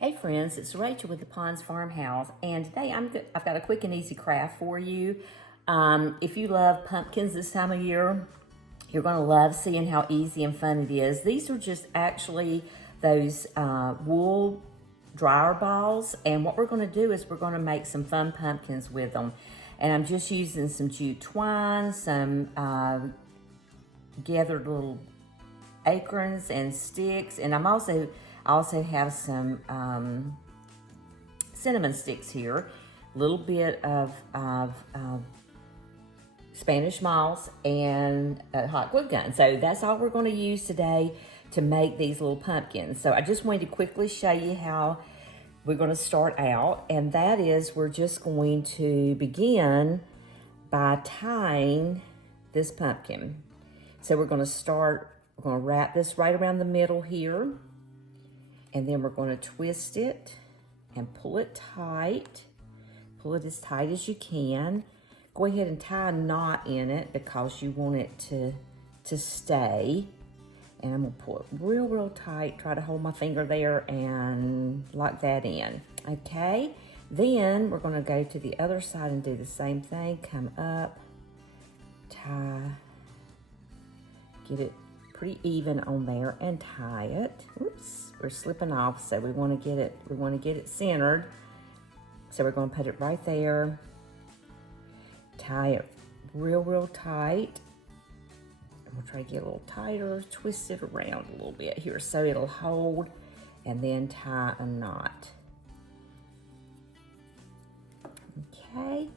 Hey friends, it's Rachel with the Ponds Farmhouse, and today I've got a quick and easy craft for you. If you love pumpkins this time of year, you're going to love seeing how easy and fun it is. These are just actually those wool dryer balls, and what we're going to do is we're going to make some fun pumpkins with them. And I'm just using some jute twine, some gathered little acorns and sticks, and I also have some cinnamon sticks here, a little bit of Spanish moss, and a hot glue gun. So that's all we're going to use today to make these little pumpkins. So I just wanted to quickly show you how we're going to start out, and that is we're just going to begin by tying this pumpkin. So we're going to wrap this right around the middle here, and then we're going to twist it and pull it tight. Pull it as tight as you can. Go ahead and tie a knot in it because you want it to stay. And I'm going to pull it real tight. Try to hold my finger there and lock that in. Okay? Then we're going to go to the other side and do the same thing. Come up, tie, get it pretty even on there and tie it. Oops, we're slipping off, so we want to get it centered. So we're going to put it right there. Tie it real tight. We'll try to get a little tighter, twist it around a little bit here so it'll hold, and then tie a knot. Okay,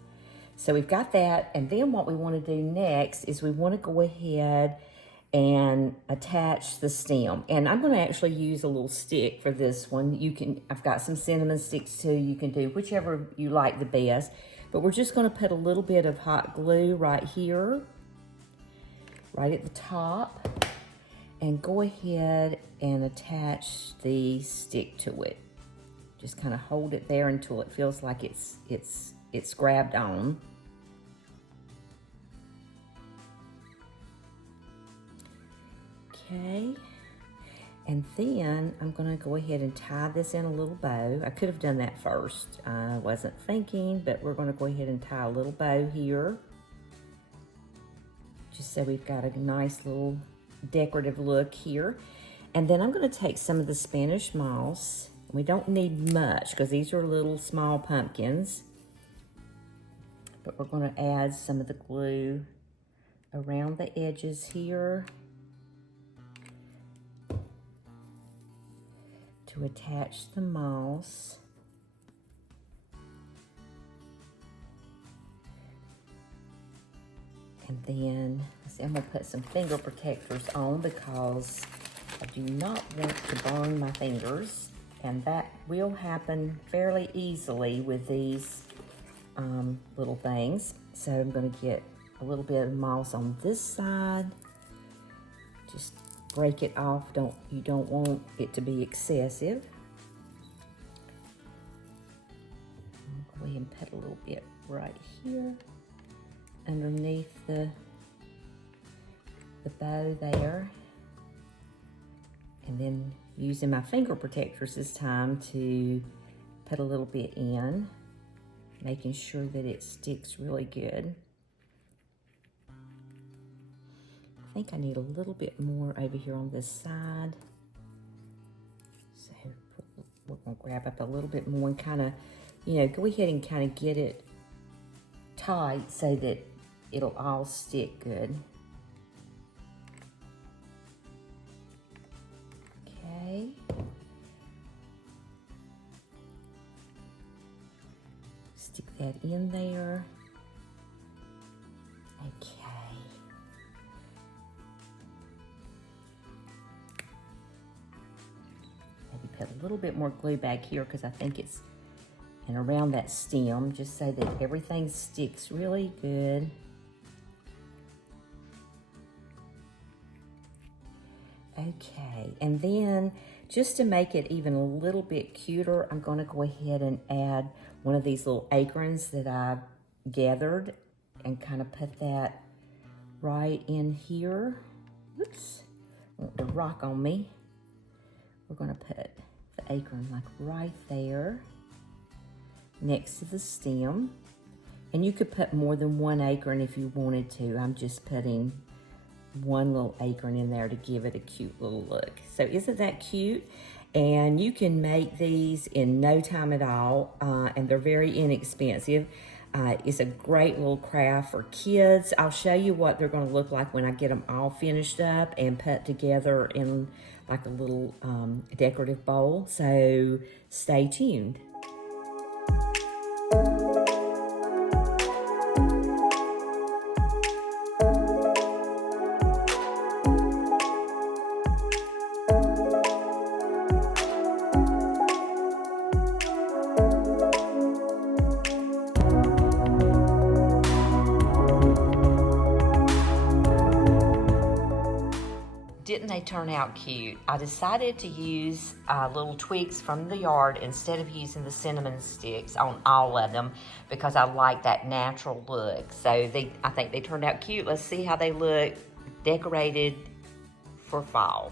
so we've got that, and then what we want to do next is we want to go ahead and attach the stem. And I'm going to actually use a little stick for this one. I've got some cinnamon sticks too. You can do whichever you like the best. But we're just going to put a little bit of hot glue right here, right at the top, and go ahead and attach the stick to it. Just kind of hold it there until it feels like it's grabbed on. Okay, and then I'm going to go ahead and tie this in a little bow. I could have done that first. I wasn't thinking, but we're going to go ahead and tie a little bow here, just so we've got a nice little decorative look here. And then I'm going to take some of the Spanish moss. We don't need much because these are little small pumpkins, but we're going to add some of the glue around the edges here to attach the moss. And then, I'm gonna put some finger protectors on because I do not want to burn my fingers, and that will happen fairly easily with these little things. So I'm gonna get a little bit of moss on this side. Just break it off. You don't want it to be excessive. I'll go ahead and put a little bit right here underneath the bow there, and then using my finger protectors this time to put a little bit in, making sure that it sticks really good. I think I need a little bit more over here on this side. So we're going to grab up a little bit more and kind of, go ahead and kind of get it tight so that it'll all stick good. Okay. Stick that in there. Okay. Put a little bit more glue back here because I think it's and around that stem, just so that everything sticks really good. Okay, and then just to make it even a little bit cuter, I'm going to go ahead and add one of these little acorns that I gathered and kind of put that right in here. Oops, I want the rock on me. We're going to put the acorn like right there next to the stem. And you could put more than one acorn if you wanted to. I'm just putting one little acorn in there to give it a cute little look. So isn't that cute? And you can make these in no time at all, and they're very inexpensive. It's a great little craft for kids. I'll show you what they're going to look like when I get them all finished up and put together in like a little decorative bowl. So stay tuned. Didn't they turn out cute? I decided to use little twigs from the yard instead of using the cinnamon sticks on all of them because I like that natural look. So I think they turned out cute. Let's see how they look decorated for fall.